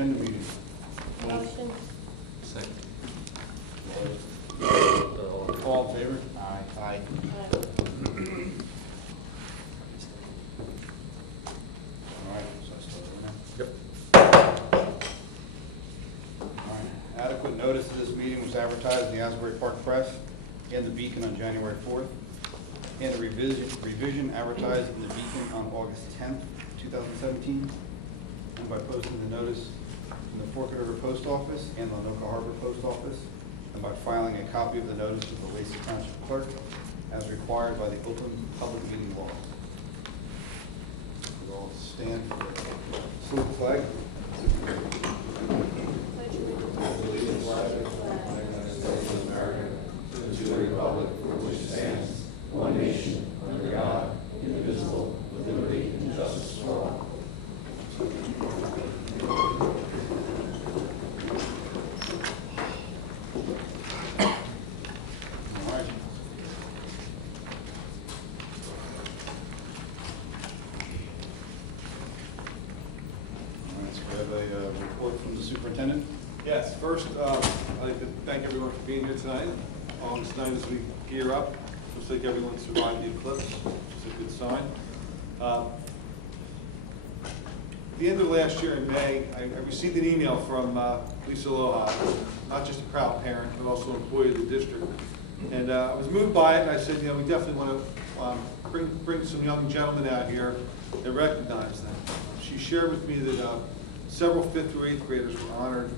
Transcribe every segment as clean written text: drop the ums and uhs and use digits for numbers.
agenda meeting. Motion. Second. All in favor? Aye. Aye. All right, so I start over now. Yep. All right. Adequate notice of this meeting was advertised in the Asbury Park Press and the Beacon on January 4th, and a revision advertised in the Beacon on August 10th, 2017, and by posting the notice in the Forked River Post Office and the Lenoka Harbor Post Office, and by filing a copy of the notice with the Lacey Township Clerk as required by the Open Public Meeting Law. We'll all stand for the salute the flag. Pledge allegiance to the flag to the republic for which it stands, one nation, under God, indivisible, with liberty and justice for all. All right. All right, so we have a report from the superintendent. Yes, first, I'd like to thank everyone for being here tonight. Tonight as we gear up, looks like everyone survived the eclipse, which is a good sign. At the end of last year in May, I received an email from Lisa Aloha, not just a proud parent, but also an employee of the district. And I was moved by it, and I said, you know, we definitely want to bring some young gentlemen out here and recognize them. She shared with me that several 5th through 8th graders were honored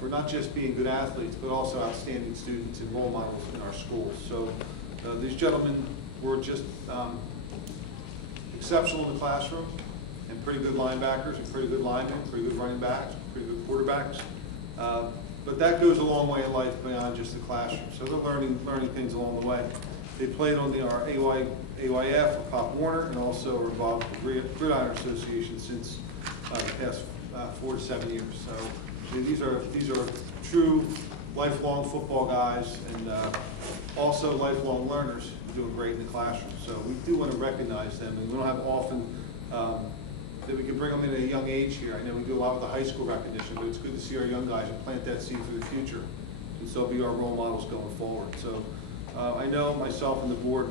for not just being good athletes, but also outstanding students and role models in our schools. So these gentlemen were just exceptional in the classroom, and pretty good linebackers, and pretty good linemen, pretty good running backs, pretty good quarterbacks. But that goes a long way in life beyond just the classroom. So they're learning things along the way. They played on our AYF, or Pop Warner, and also are involved with the Gridiron Association since the past 4 to 7 years. So these are true lifelong football guys, and also lifelong learners doing great in the classroom. So we do want to recognize them, and we don't have often that we can bring them in at a young age here. I know we do a lot with the high school recognition, but it's good to see our young guys and plant that seed for the future, and so be our role models going forward. So I know myself and the board,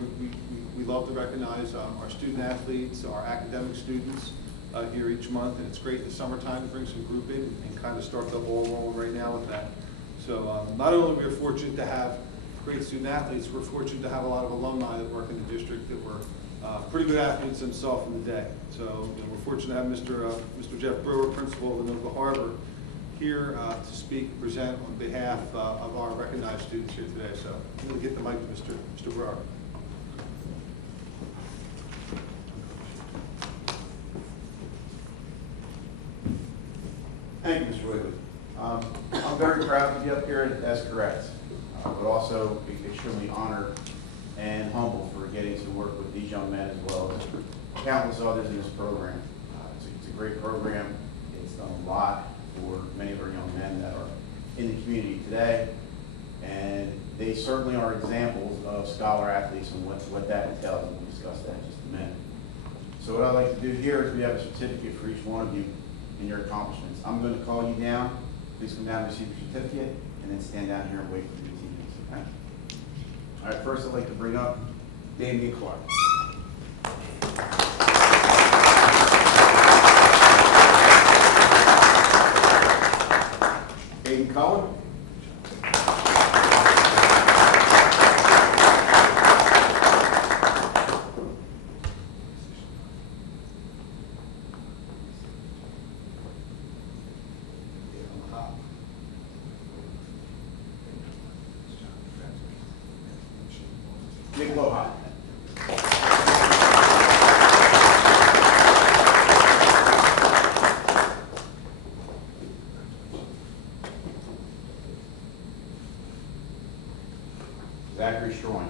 we love to recognize our student athletes, our academic students here each month, and it's great in the summertime to bring some group in and kind of start the ball rolling right now with that. So not only are we fortunate to have great student athletes, we're fortunate to have a lot of alumni that work in the district that were pretty good athletes themselves in the day. So you know, we're fortunate to have Mr. Jeff Brewer, principal of Lenoka Harbor, here to speak and present on behalf of our recognized students here today. So I'm going to get the mic to Mr. Brewer. Thank you, Mr. Wiggly. I'm very proud to be up here, that's correct, but also extremely honored and humble for getting to work with these young men as well as countless others in this program. It's a great program. It's done a lot for many of our young men that are in the community today, and they certainly are examples of scholar athletes and what that entails, and we'll discuss that in just a minute. So what I'd like to do here is we have a certificate for each one of you in your accomplishments. I'm going to call you down. Please come down and receive your certificate, and then stand down here and wait for your teammates. Okay? All right, first I'd like to bring up Damian Clark. Aiden Cullen. Nick Loha. Zachary Stroing.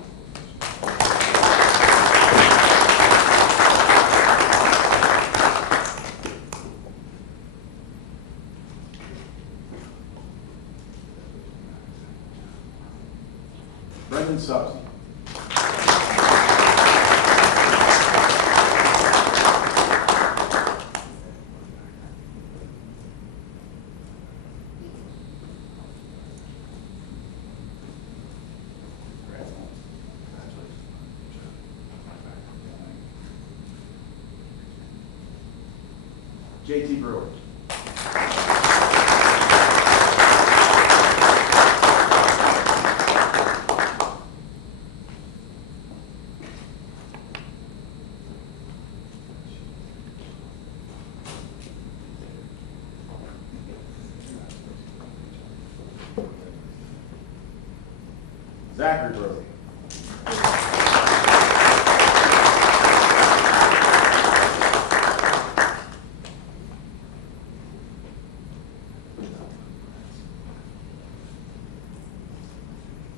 Brendan Subsey. JT Brewer. Zachary Brewer.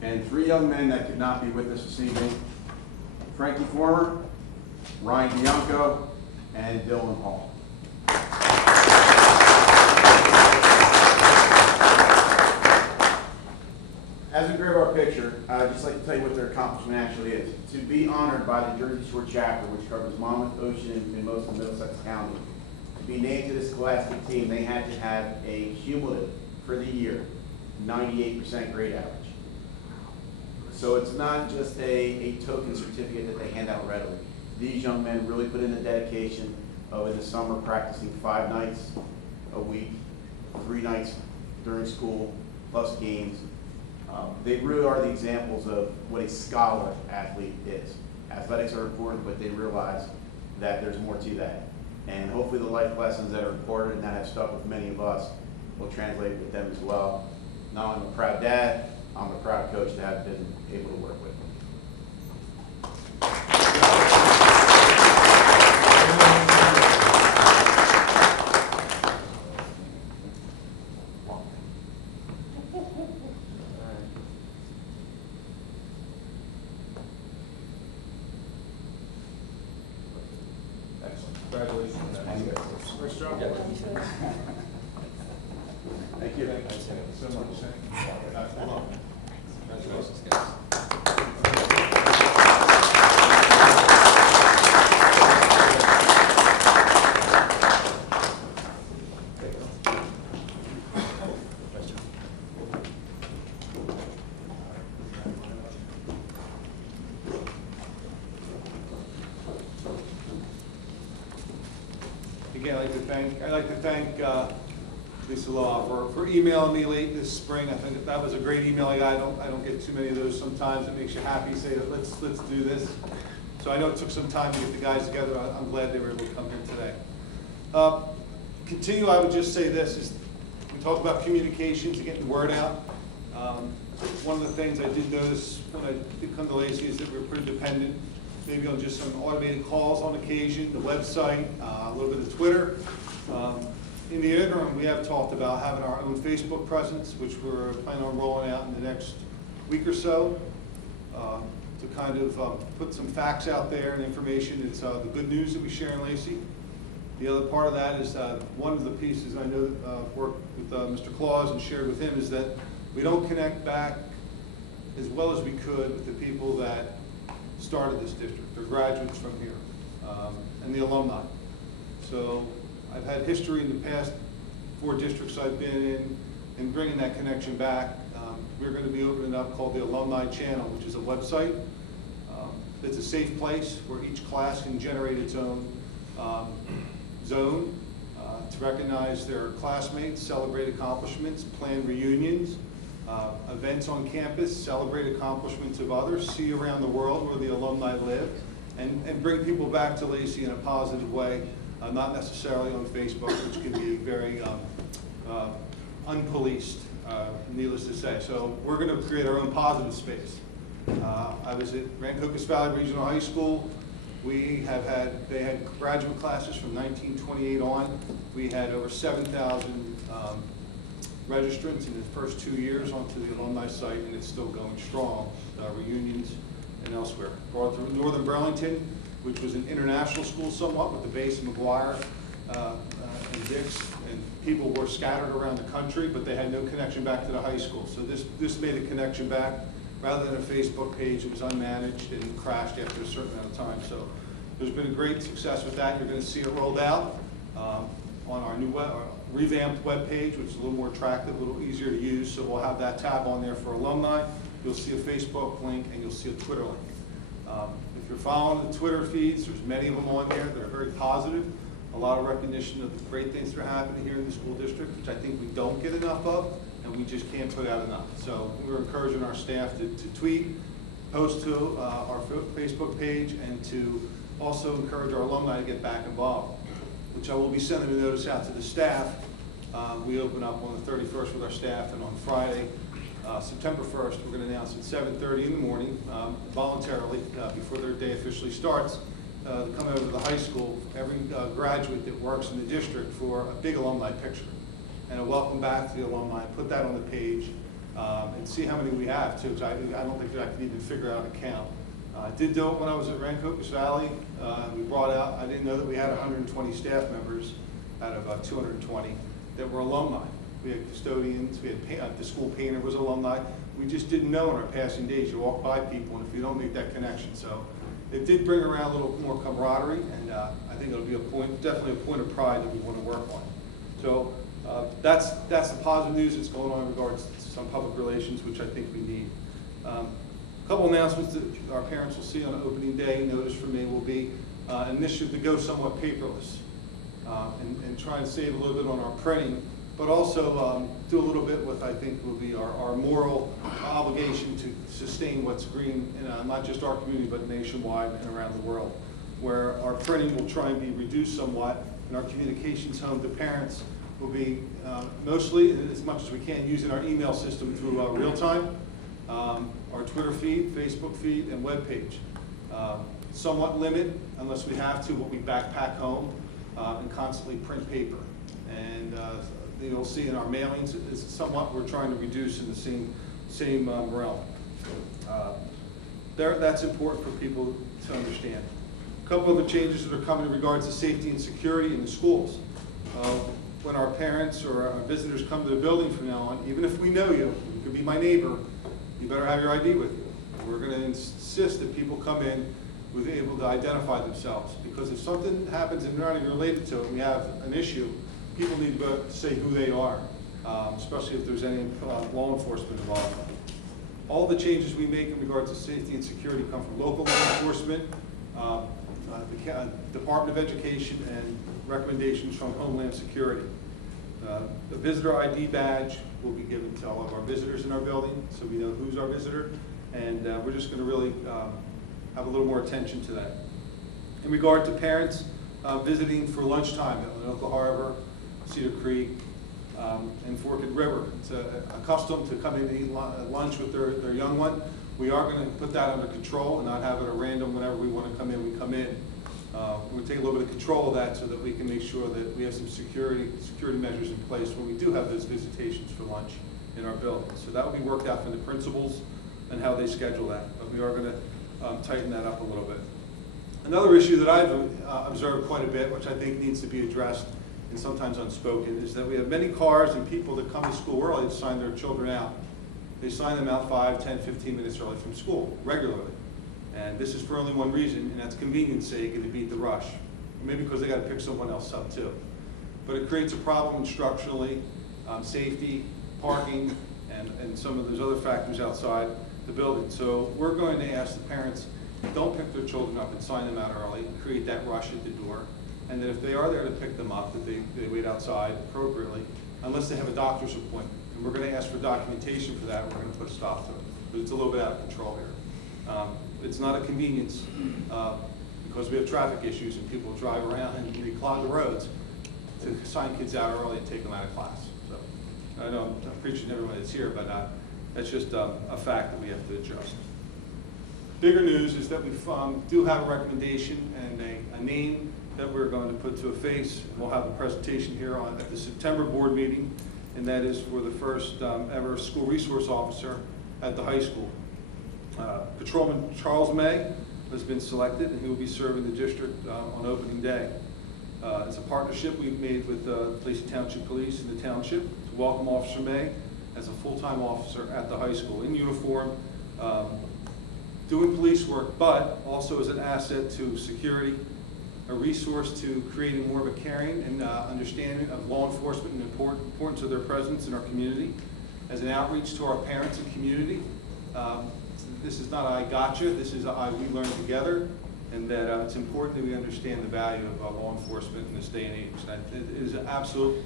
And three young men that could not be with us this evening, Frankie Former, Ryan Bianco, and Dylan Hall. As we grab our picture, I'd just like to tell you what their accomplishment actually is. To be honored by the Jersey Shore chapter, which covers Monmouth, Ocean, and most of Middlesex County, to be named to this scholastic team, they had to have a cumulative, for the year, 98% grade average. So it's not just a token certificate that they hand out readily. These young men really put in the dedication of, in the summer, practicing 5 nights a week, 3 nights during school, plus games. They really are the examples of what a scholar athlete is. Athletics are important, but they realize that there's more to that. And hopefully the life lessons that are recorded and that have stuck with many of us will translate with them as well. Now I'm a proud dad, I'm a proud coach to have been able to work with. Congratulations. Nice job. Thank you. Thank you so much. Hold on. Congratulations, guys. Again, I'd like to thank Lisa Law for emailing me late this spring. I think that was a great email I got. I don't get too many of those sometimes. It makes you happy. Say, let's do this. So I know it took some time to get the guys together. I'm glad they were able to come here today. Continue. I would just say this: is we talk about communications and getting the word out. One of the things I did notice when I did come to Lacey is that we're pretty dependent, maybe on just some automated calls on occasion, the website, a little bit of Twitter. In the interim, we have talked about having our own Facebook presence, which we're planning on rolling out in the next week or so, to kind of put some facts out there and information. It's the good news that we share in Lacey. The other part of that is one of the pieces I know worked with Mr. Claus and shared with him is that we don't connect back as well as we could with the people that started this district. They're graduates from here, and the alumni. So I've had history in the past 4 districts I've been in bringing that connection back. We're going to be opening up called the Alumni Channel, which is a website. It's a safe place where each class can generate its own zone to recognize their classmates, celebrate accomplishments, plan reunions, events on campus, celebrate accomplishments of others, see around the world where the alumni live, and bring people back to Lacey in a positive way, not necessarily on Facebook, which can be very unpoliced, needless to say. So we're going to create our own positive space. I was at Rancocas Valley Regional High School. They had graduate classes from 1928 on. We had over 7,000 registrants in the first 2 years onto the alumni site, and it's still going strong, reunions and elsewhere. Brought through Northern Burlington, which was an international school somewhat, with the base in McGuire and Dix, and people were scattered around the country, but they had no connection back to the high school. So this made a connection back. Rather than a Facebook page, it was unmanaged and crashed after a certain amount of time. So there's been a great success with that. You're going to see it rolled out on our new revamped web page, which is a little more attractive, a little easier to use. So we'll have that tab on there for alumni. You'll see a Facebook link and you'll see a Twitter link. If you're following the Twitter feeds, there's many of them on there that are very positive. A a lot of recognition of the great things that are happening here in the school district, which I think we don't get enough of, and we just can't put out enough. So we're encouraging our staff to tweet, post to our Facebook page, and to also encourage our alumni to get back involved, which I will be sending a notice out to the staff. We open up on the 31st with our staff, and on Friday, September 1st, we're going to announce at 7:30 in the morning, voluntarily, before their day officially starts, to come over to the high school, every graduate that works in the district, for a big alumni picture and a welcome back to the alumni. Put that on the page and see how many we have too. I don't think I can even figure out a count. I did do it when I was at Rancocas Valley. We brought out, I didn't know that we had 120 staff members out of 220 that were alumni. We had custodians, we had the school painter was alumni. We just didn't know in our passing days. You walk by people, and if you don't make that connection. So it did bring around a little more camaraderie, and I think it'll be definitely a point of pride that we want to work on. So that's the positive news that's going on in regards to some public relations, which I think we need. A couple announcements that our parents will see on opening day. Notice from me will be an initiative to go somewhat paperless and try and save a little bit on our printing, but also do a little bit with, I think, will be our moral obligation to sustain what's green in not just our community, but nationwide and around the world, where our printing will try and be reduced somewhat, and our communications home to parents will be mostly, as much as we can, using our email system through real time, our Twitter feed, Facebook feed, and web page. Somewhat limit, unless we have to, what we backpack home and constantly print paper. And you'll see in our mailings, it's somewhat we're trying to reduce in the same realm. That's important for people to understand. A couple of the changes that are coming in regards to safety and security in the schools. When our parents or our visitors come to the building from now on, even if we know you could be my neighbor, you better have your ID with you. We're going to insist that people come in with able to identify themselves, because if something happens and they're not even related to it, and we have an issue, people need to say who they are, especially if there's any law enforcement involved. All the changes we make in regards to safety and security come from local law enforcement, the Department of Education, and recommendations from Homeland Security. The visitor ID badge will be given to all of our visitors in our building, so we know who's our visitor, and we're just going to really have a little more attention to that. In regard to parents visiting for lunchtime at Lenoka Harbor, Cedar Creek, and Forked River, it's a custom to come in and eat lunch with their young one. We are going to put that under control and not have it at random. Whenever we want to come in, we come in. We'll take a little bit of control of that so that we can make sure that we have some security measures in place when we do have those visitations for lunch in our building. So that will be worked out from the principals and how they schedule that. But we are going to tighten that up a little bit. Another issue that I've observed quite a bit, which I think needs to be addressed and sometimes unspoken, is that we have many cars and people that come to school early to sign their children out. They sign them out 5, 10, 15 minutes early from school, regularly. And this is for only one reason, and that's convenience sake and to beat the rush. Maybe because they got to pick someone else up too. But it creates a problem structurally, safety, parking, and some of those other factors outside the building. So we're going to ask the parents, don't pick their children up and sign them out early, create that rush at the door. And that if they are there to pick them up, that they wait outside appropriately, unless they have a doctor's appointment. And we're going to ask for documentation for that, and we're going to put a stop to it. But it's a little bit out of control here. It's not a convenience because we have traffic issues and people drive around and we clog the roads to sign kids out early and take them out of class. So I know I'm preaching to everyone that's here, but that's just a fact that we have to adjust. Bigger news is that we do have a recommendation and a name that we're going to put to a face. We'll have a presentation here at the September board meeting, and that is for the first ever school resource officer at the high school. Patrolman Charles May has been selected, and he will be serving the district on opening day. It's a partnership we've made with Lacey Township Police and the township to welcome Officer May as a full-time officer at the high school in uniform, doing police work, but also as an asset to security, a resource to creating more of a caring and understanding of law enforcement and the importance of their presence in our community, as an outreach to our parents and community. This is not I gotcha, this is I we learn together, and that it's important that we understand the value of law enforcement in this day and age. And it is an absolute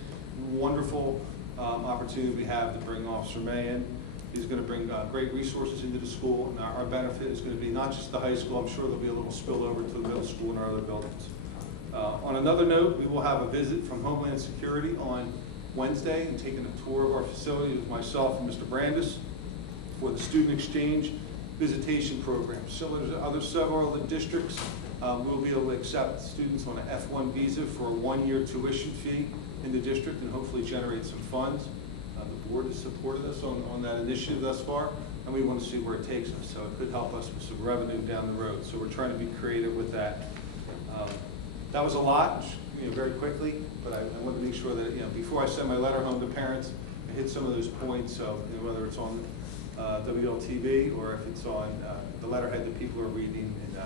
wonderful opportunity we have to bring Officer May in. He's going to bring great resources into the school, and our benefit is going to be not just the high school. I'm sure there'll be a little spillover to the middle school and our other buildings. On another note, we will have a visit from Homeland Security on Wednesday and taking a tour of our facility with myself and Mr. Brandis for the student exchange visitation program. So there's several other districts will be able to accept students on an F1 visa for a 1-year tuition fee in the district and hopefully generate some funds. The board has supported us on that initiative thus far, and we want to see where it takes us. So it could help us with some revenue down the road. So we're trying to be creative with that. That was a lot, very quickly, but I wanted to make sure that, before I send my letter home to parents, I hit some of those points, so whether it's on WLTV or if it's on the letterhead that people are reading and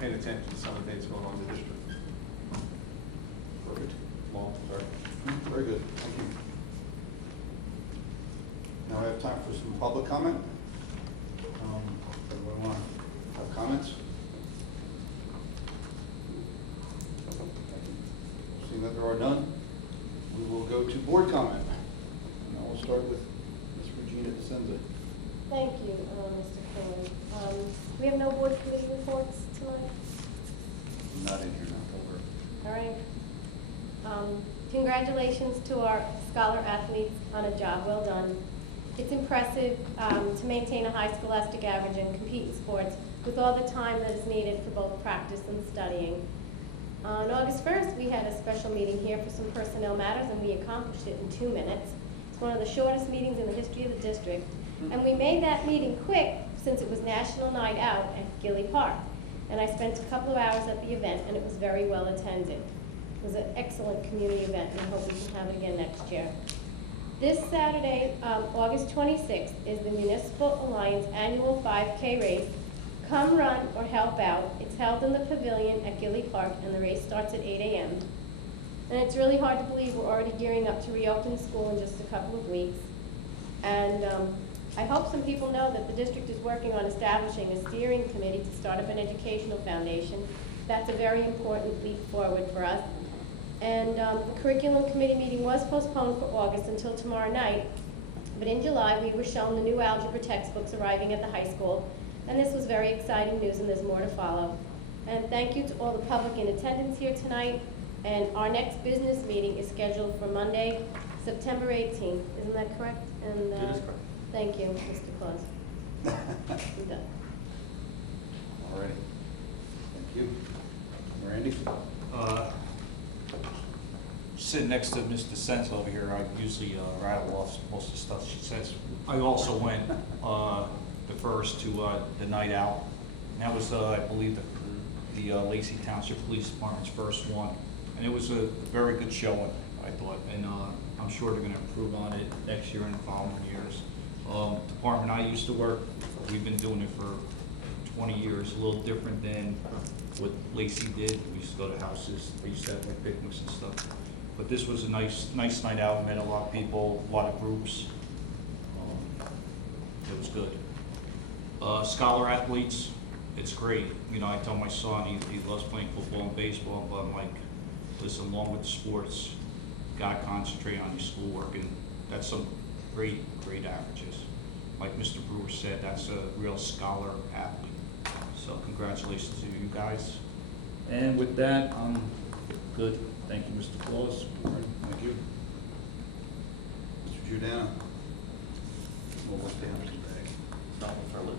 paying attention to some of the things going on in the district. Perfect. Long, sorry. Very good, thank you. Now we have time for some public comment. Everyone want to have comments? Seeing that there are none, we will go to board comment. And I will start with Ms. Regina DeSenza. Thank you, Mr. Kelly. We have no board committee reports tonight? Not in here now. All right. Congratulations to our scholar athletes on a job well done. It's impressive to maintain a high scholastic average and compete in sports with all the time that is needed for both practice and studying. On August 1st, we had a special meeting here for some personnel matters, and we accomplished it in 2 minutes. It's one of the shortest meetings in the history of the district, and we made that meeting quick since it was National Night Out at Gilly Park. And I spent a couple of hours at the event, and it was very well attended. It was an excellent community event, and I hope we can have it again next year. This Saturday, August 26th, is the Municipal Alliance Annual 5K Race. Come run or help out. It's held in the pavilion at Gilly Park, and the race starts at 8 a.m. And it's really hard to believe we're already gearing up to reopen school in just a couple of weeks. And I hope some people know that the district is working on establishing a steering committee to start up an educational foundation. That's a very important leap forward for us. And the curriculum committee meeting was postponed for August until tomorrow night, but in July we were shown the new algebra textbooks arriving at the high school, and this was very exciting news, and there's more to follow. And thank you to all the public in attendance here tonight, and our next business meeting is scheduled for Monday, September 18th. Isn't that correct? And, It is correct. Thank you, Mr. Claus. I'm done. All righty. Thank you. Randy? Sitting next to Ms. DeSenza over here, I usually rattle off most of the stuff she says. I also went the first to the night out. And that was, I believe, the Lacey Township Police Department's first one. And it was a very good showing, I thought. And I'm sure they're going to improve on it next year and the following years. The department I used to work, we've been doing it for 20 years, a little different than what Lacey did. We used to go to houses, we used to have like picnics and stuff. But this was a nice night out, met a lot of people, a lot of groups. It was good. Scholar athletes, it's great. I tell my son, he loves playing football and baseball, but I'm like, listen, along with the sports, you gotta concentrate on your schoolwork, and that's some great averages. Like Mr. Brewer said, that's a real scholar athlete. So congratulations to you guys. And with that, I'm good. Thank you, Mr. Claus. All right, thank you. Mr. Giordano? Almost down today. Something for Luke,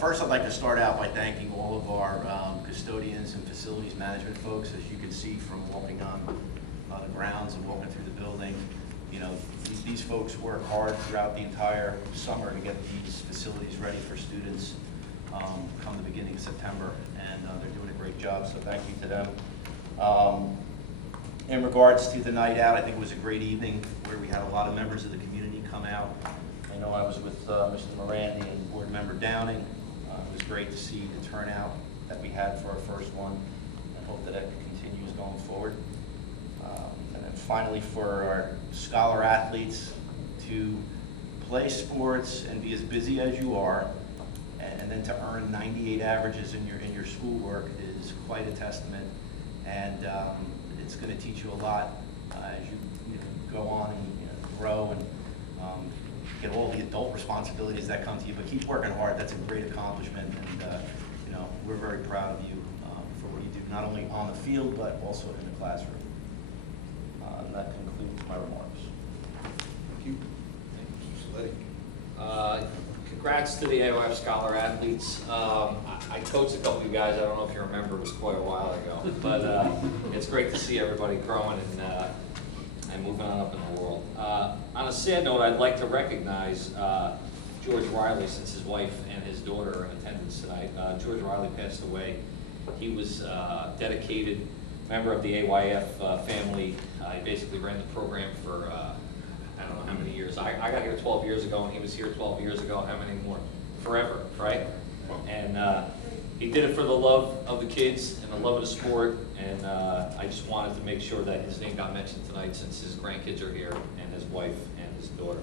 First, I'd like to start out by thanking all of our custodians and facilities management folks. As you can see from walking on the grounds and walking through the building, these folks work hard throughout the entire summer to get these facilities ready for students come the beginning of September, and they're doing a great job, so thank you to them. In regards to the night out, I think it was a great evening where we had a lot of members of the community come out. I know I was with Mr. Morandi and Board Member Downing. It was great to see the turnout that we had for our first one. I hope that continues going forward. And then finally, for our scholar athletes to play sports and be as busy as you are, and and then to earn 98 averages in your schoolwork is quite a testament, and it's going to teach you a lot as you go on and grow and get all the adult responsibilities that come to you. But keep working hard. That's a great accomplishment, and we're very proud of you for what you do, not only on the field but also in the classroom. And that concludes my remarks. Thank you. Thank you, Mr. Saletti. Congrats to the AOF Scholar Athletes. I coached a couple of you guys, I don't know if you remember, it was quite a while ago. But it's great to see everybody growing and moving on up in the world. On a sad note, I'd like to recognize George Riley, since his wife and his daughter are in attendance tonight. George Riley passed away. He was a dedicated member of the AYF family. He basically ran the program for I don't know how many years. I got here 12 years ago, and he was here 12 years ago. How many more? Forever, right? And he did it for the love of the kids and the love of the sport, and I just wanted to make sure that his name got mentioned tonight since his grandkids are here, and his wife and his daughter.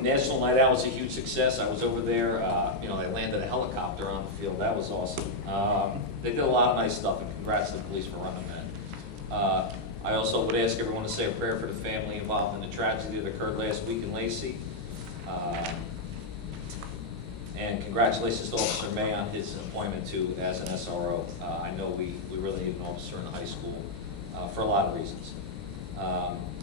National Night Out was a huge success. I was over there. They landed a helicopter on the field. That was awesome. They did a lot of nice stuff, and congrats to the police for running that. I also would ask everyone to say a prayer for the family involved in the tragedy that occurred last week in Lacey. And congratulations to Officer May on his appointment as an SRO. I know we really need an officer in the high school for a lot of reasons.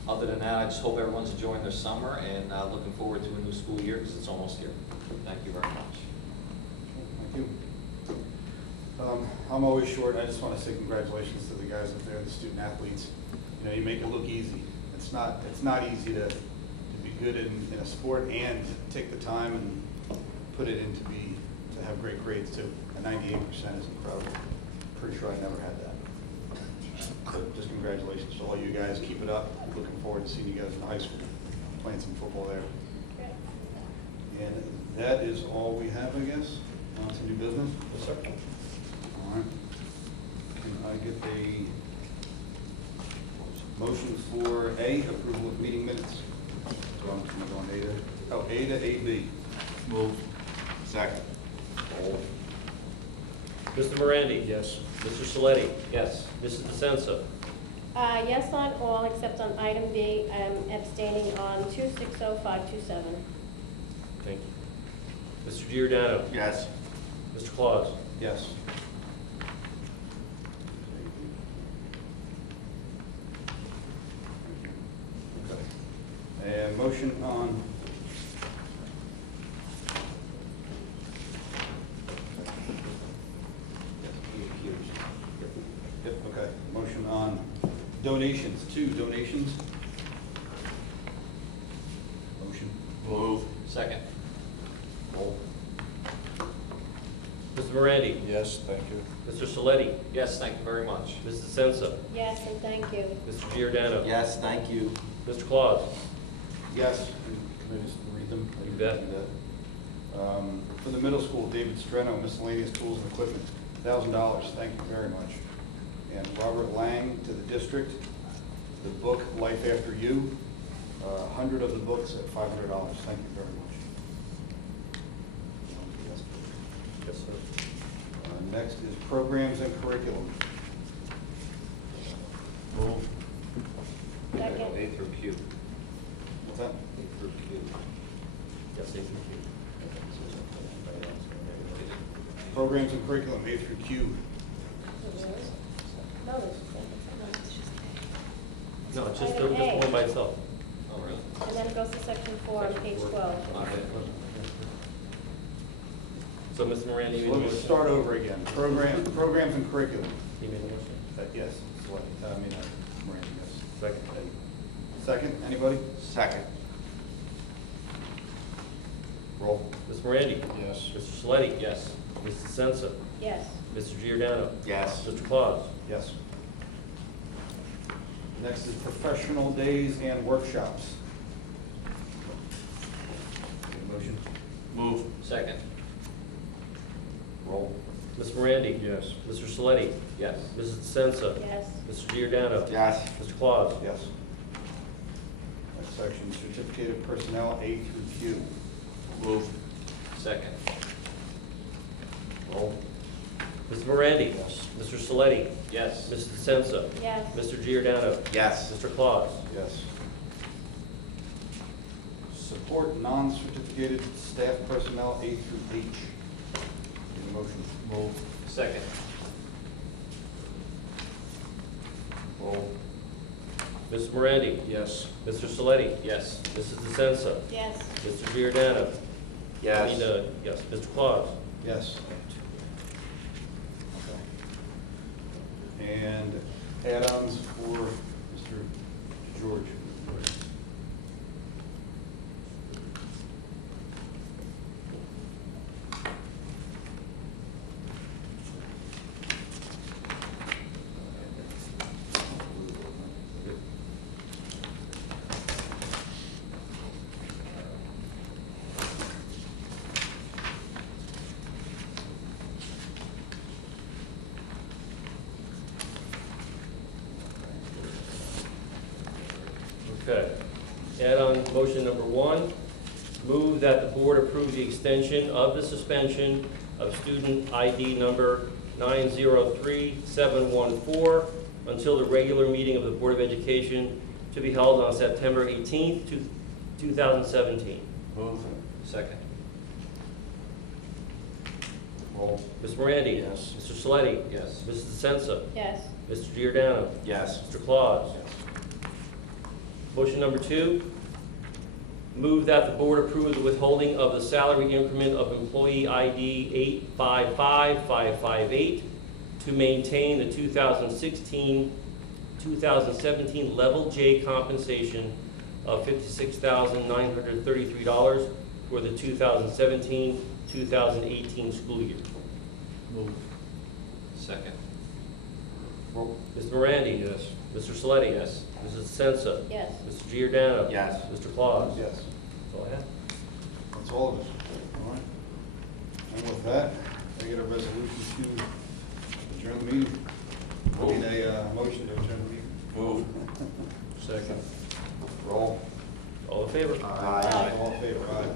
Other than that, I just hope everyone's enjoying their summer and looking forward to a new school year because it's almost here. Thank you very much. Thank you. I'm always short. I just want to say congratulations to the guys up there, the student athletes. You make it look easy. It's not easy to be good in a sport and take the time and put it in to have great grades too. A 98% is incredible. Pretty sure I never had that. So just congratulations to all you guys. Keep it up. Looking forward to seeing you guys in high school, playing some football there. And that is all we have, I guess. On to new business. Yes, sir. All right. Can I get a motion for A, approval of meeting minutes? So I'm going A to, A to AB. Move. Second. Mr. Morandi? Yes. Mr. Saletti? Yes. Mrs. DeSenza? Yes on all except on item B. I'm abstaining on 260527. Thank you. Mr. Giordano? Yes. Mr. Claus? Yes. Okay. And motion on Yep, okay. Motion on donations, 2 donations. Motion. Move. Second. Mr. Morandi? Yes, thank you. Mr. Saletti? Yes, thank you very much. Mrs. DeSenza? Yes, and thank you. Mr. Giordano? Yes, thank you. Mr. Claus? Yes. Can I just read them? You bet. For the middle school, David Streno, miscellaneous tools and equipment, $1,000. Thank you very much. And Robert Lang to the district, the book Life After You, 100 of the books at $500. Thank you very much. Yes, sir. Next is programs and curriculum. Move. Second. A through Q. What's that? A through Q. Yes, thank you. Programs and curriculum, A through Q. No, No, it's just Item A. one by itself. Oh, really? and then it goes to section 4 on page 12. Okay. So, Mr. Morandi, you made the Let me motion? start over again. Programs and curriculum. You made the motion? Yes, Miranda, yes. Second. Second, anybody? Second. Roll. Mr. Morandi? Yes. Mr. Saletti? Yes. Mrs. DeSenza? Yes. Mr. Giordano? Yes. Mr. Claus? Yes. Next is professional days and workshops. Motion? Move. Second. Roll. Mr. Morandi? Yes. Mr. Saletti? Yes. Mrs. DeSenza? Yes. Mr. Giordano? Yes. Mr. Claus? Yes. Next section, certificated personnel, A through Q. Move. Second. Roll. Mr. Morandi? Yes. Mr. Saletti? Yes. Mrs. DeSenza? Yes. Mr. Giordano? Yes. Mr. Claus? Yes. Support non-certificated staff personnel A through H. Need a motion? Move. Second. Roll. Mr. Morandi? Yes. Mr. Saletti? Yes. Mrs. DeSenza? Yes. Mr. Giordano? Yes. Yes. Mr. Claus? Yes. And add-ons for Mr. George. Okay. Add-on motion number 1, move that the board approve the extension of the suspension of student ID number 903714 until the regular meeting of the Board of Education to be held on September 18th, 2017. Move. Second. Roll. Mr. Morandi? Yes. Mr. Saletti? Yes. Mrs. DeSenza? Yes. Mr. Giordano? Yes. Mr. Claus? Motion number 2, move that the board approve the withholding of the salary increment of employee ID 855558 to maintain the 2016-2017 Level J compensation of $56,933 for the 2017-2018 school year. Move. Second. Roll. Mr. Morandi? Yes. Mr. Saletti? Yes. Mrs. DeSenza? Yes. Mr. Giordano? Yes. Mr. Claus? Yes. That's all I have. That's all of us. All right. And with that, I get a resolution to adjourn the meeting. I need a motion to adjourn the meeting. Move. Second. Roll. All in favor? Aye. All in favor, aye.